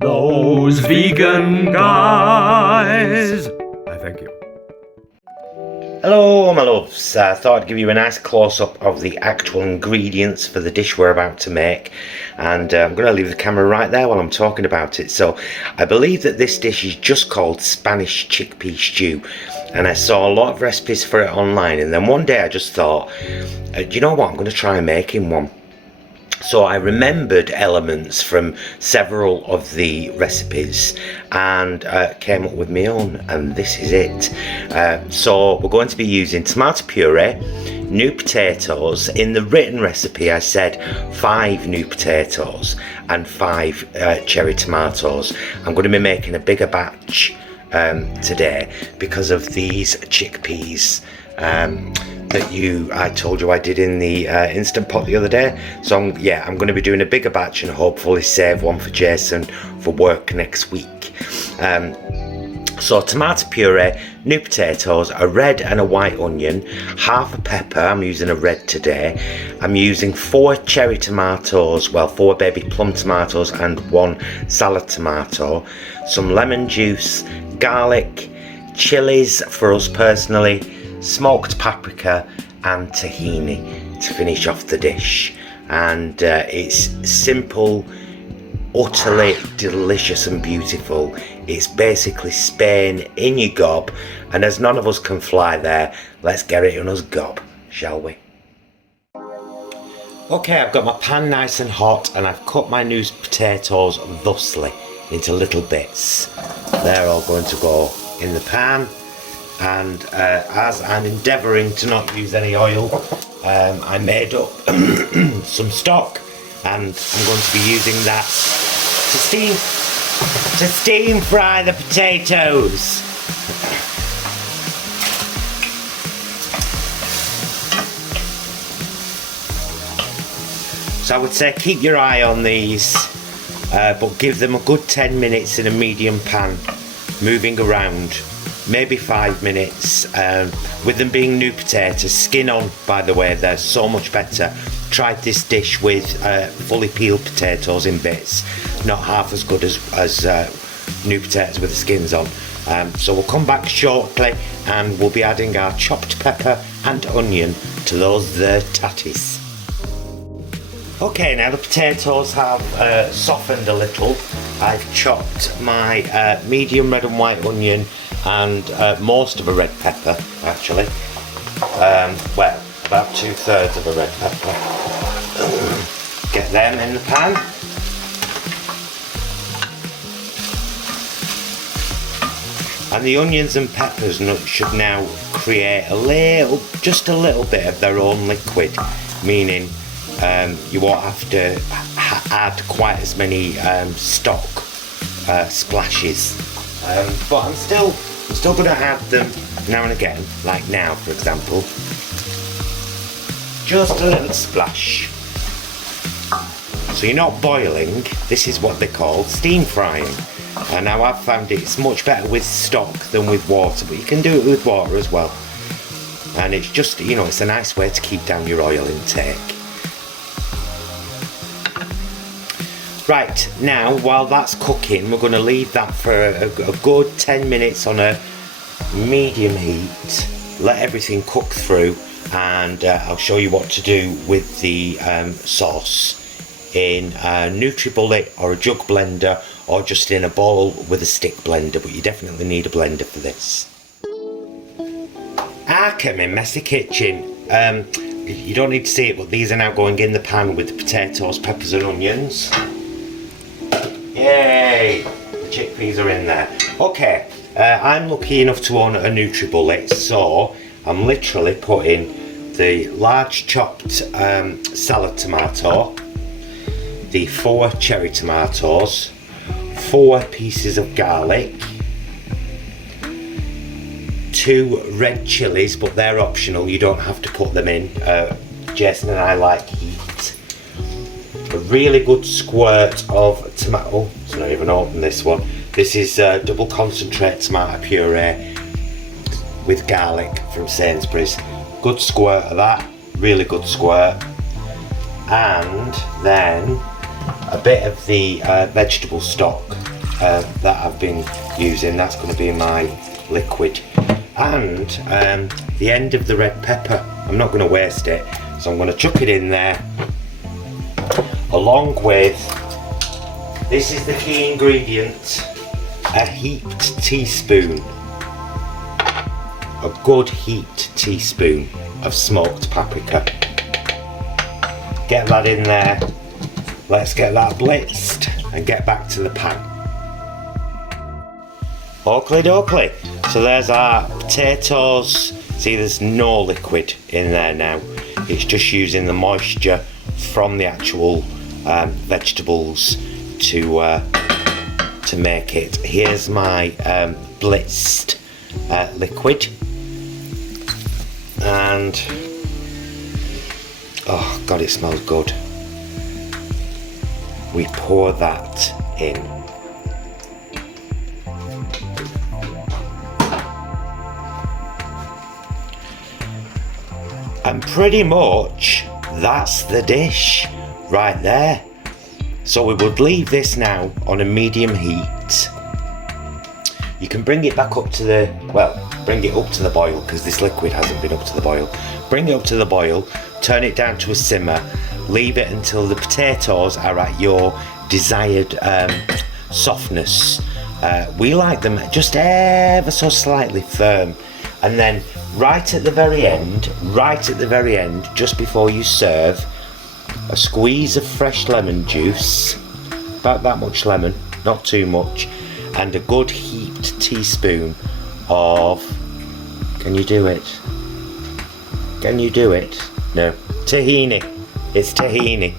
Those vegan guys. I thank you. Hello my loves, I thought I'd give you a nice close-up of the actual ingredients for the dish we're about to make, and I'm going to leave the camera right there while I'm talking about it. So I believe that this dish is just called Spanish chickpea stew, and I saw a lot of recipes for it online, and then one day I just thought, do you know what, I'm going to try making one. So I remembered elements from several of the recipes and came up with my own, and this is it. So we're going to be using tomato puree, new potatoes. In the written recipe I said 5 new potatoes and 5 cherry tomatoes. I'm going to be making a bigger batch today because of these chickpeas that I told you I did in the Instant Pot the other day. So I'm going to be doing a bigger batch and hopefully save one for Jason for work next week. So tomato puree, new potatoes, a red and a white onion, half a pepper, I'm using a red today. I'm using 4 cherry tomatoes, well 4 baby plum tomatoes and 1 salad tomato, some lemon juice, garlic, chilies for us personally, smoked paprika and tahini to finish off the dish. And it's simple, utterly delicious and beautiful. It's basically Spain in Yer Gob, and as none of us can fly there, let's get it in us gob, shall we? Okay, I've got my pan nice and hot, and I've cut my new potatoes thusly into little bits. They're all going to go in the pan. And as I'm endeavouring to not use any oil, I made up some stock, and I'm going to be using that to steam fry the potatoes. So I would say keep your eye on these, but give them a good 10 minutes in a medium pan, moving around. Maybe 5 minutes, with them being new potatoes, skin on by the way, they're so much better. Tried this dish with fully peeled potatoes in bits, not half as good as new potatoes with the skins on. So we'll come back shortly and we'll be adding our chopped pepper and onion to those tatties. Okay, now the potatoes have softened a little. I've chopped my medium red and white onion and most of a red pepper, actually. Well, about 2/3 of a red pepper. Get them in the pan. And the onions and peppers should now create just a little bit of their own liquid, meaning you won't have to add quite as many stock splashes. But I'm still going to add them now and again, like now for example. Just a little splash. So you're not boiling, this is what they call steam frying. And now I've found it's much better with stock than with water, but you can do it with water as well. And it's just, it's a nice way to keep down your oil intake. Right, now while that's cooking, we're going to leave that for a good 10 minutes on a medium heat. Let everything cook through, and I'll show you what to do with the sauce in a NutriBullet or a jug blender, or just in a bowl with a stick blender, but you definitely need a blender for this. Come in, messy kitchen. You don't need to see it, but these are now going in the pan with the potatoes, peppers and onions. Yay! The chickpeas are in there. Okay, I'm lucky enough to own a NutriBullet, so I'm literally putting the large chopped salad tomato, the 4 cherry tomatoes, 4 pieces of garlic, 2 red chilies, but they're optional, you don't have to put them in. Jason and I like heat. A really good squirt of tomato. It's not even open, this one. This is double concentrate tomato puree with garlic from Sainsbury's. Good squirt of that, really good squirt. And then a bit of the vegetable stock. that I've been using. That's going to be my liquid. And the end of the red pepper. I'm not going to waste it, so I'm going to chuck it in there, along with, this is the key ingredient, a heaped teaspoon, a good heaped teaspoon of smoked paprika. Get that in there, let's get that blitzed and get back to the pan. Oakley dokley, so there's our potatoes. See, there's no liquid in there now, it's just using the moisture from the actual vegetables to make it. Here's my blitzed liquid, and oh god, it smells good. We pour that in. And pretty much that's the dish right there. So we would leave this now on a medium heat. You can bring it back up to the, well, bring it up to the boil, because this liquid hasn't been up to the boil. Bring it up to the boil, turn it down to a simmer, leave it until the potatoes are at your desired softness. We like them just ever so slightly firm. And then right at the very end, just before you serve, a squeeze of fresh lemon juice, about that much lemon, not too much, and a good heaped teaspoon of, can you do it? Can you do it? No, tahini. It's tahini.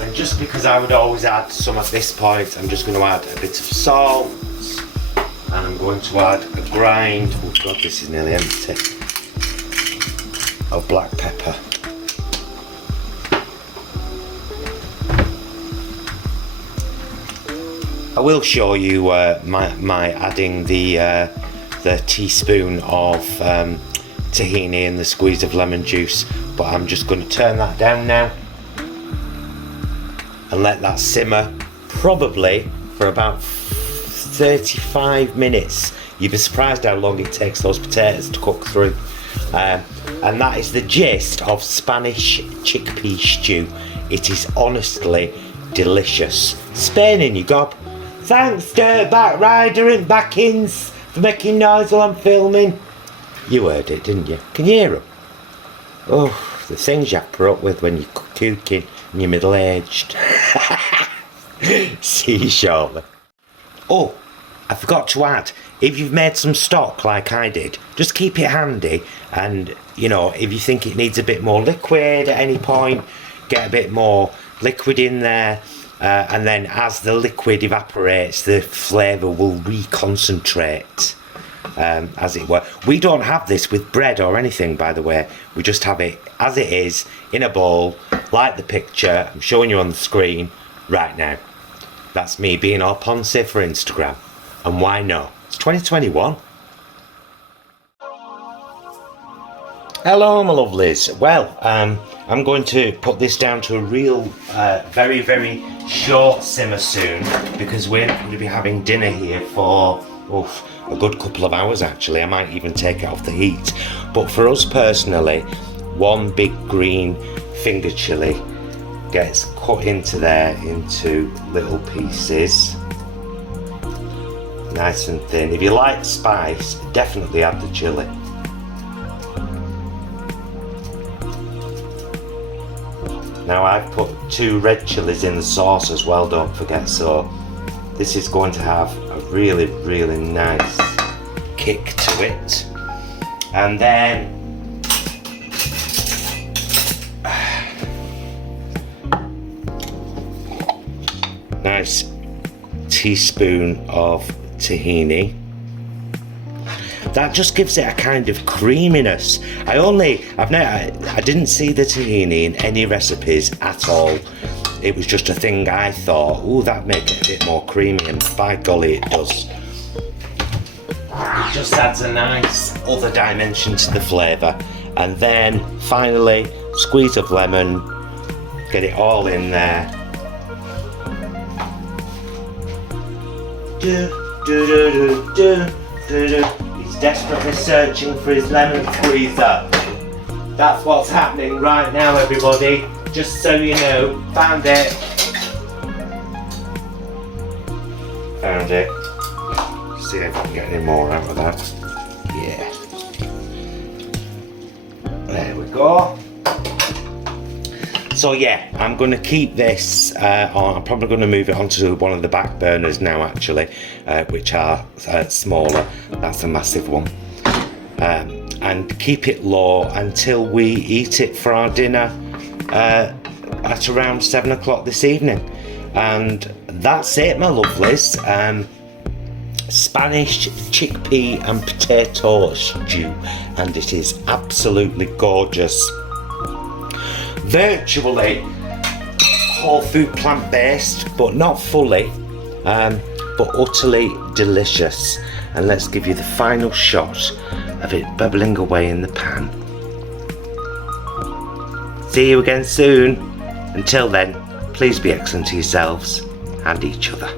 And just because I would always add some at this point, I'm just going to add a bit of salt, and I'm going to add a grind, oh god, this is nearly empty, of black pepper. I will show you my adding the teaspoon of tahini and the squeeze of lemon juice, but I'm just going to turn that down now and let that simmer probably for about 35 minutes. You'd be surprised how long it takes those potatoes to cook through. And that is the gist of Spanish chickpea stew. It is honestly delicious. Spain in Yer Gob. Thanks Dirtback Rider and Backins for making noise while I'm filming. You heard it, didn't you? Can you hear them? Oh, the things you have to put up with when you're cooking and you're middle-aged. See you shortly. Oh, I forgot to add, if you've made some stock like I did, just keep it handy, and you know, if you think it needs a bit more liquid at any point, get a bit more liquid in there, and then as the liquid evaporates, the flavour will reconcentrate, as it were. We don't have this with bread or anything, by the way. We just have it as it is, in a bowl, like the picture I'm showing you on the screen right now. That's me being all poncy for Instagram. And why not? It's 2021. Hello my lovelies. Well, I'm going to put this down to a real very, very short simmer soon, because we're going to be having dinner here for a good couple of hours actually. I might even take it off the heat. But for us personally, one big green finger chilli gets cut into there into little pieces, nice and thin. If you like spice, definitely add the chilli. Now I've put 2 red chilies in the sauce as well, don't forget, so this is going to have a really, really nice kick to it. And then nice teaspoon of tahini. That just gives it a kind of creaminess. I didn't see the tahini in any recipes at all. It was just a thing I thought, oh, that'd make it a bit more creamy, and by golly it does. It just adds a nice other dimension to the flavour. and then finally squeeze of lemon, get it all in there. He's desperately searching for his lemon squeezer. That's what's happening right now, everybody. Just so you know, found it. Found it. See if I can get any more out of that. Yeah. There we go. So yeah, I'm going to keep this on. I'm probably going to move it onto one of the back burners now, actually, which are smaller. That's a massive one. And keep it low until we eat it for our dinner at around 7 o'clock this evening. And that's it, my lovelies. Spanish chickpea and potato stew, and it is absolutely gorgeous. Virtually whole food, plant-based, but not fully, but utterly delicious. And let's give you the final shot of it bubbling away in the pan. See you again soon. Until then, please be excellent to yourselves and each other.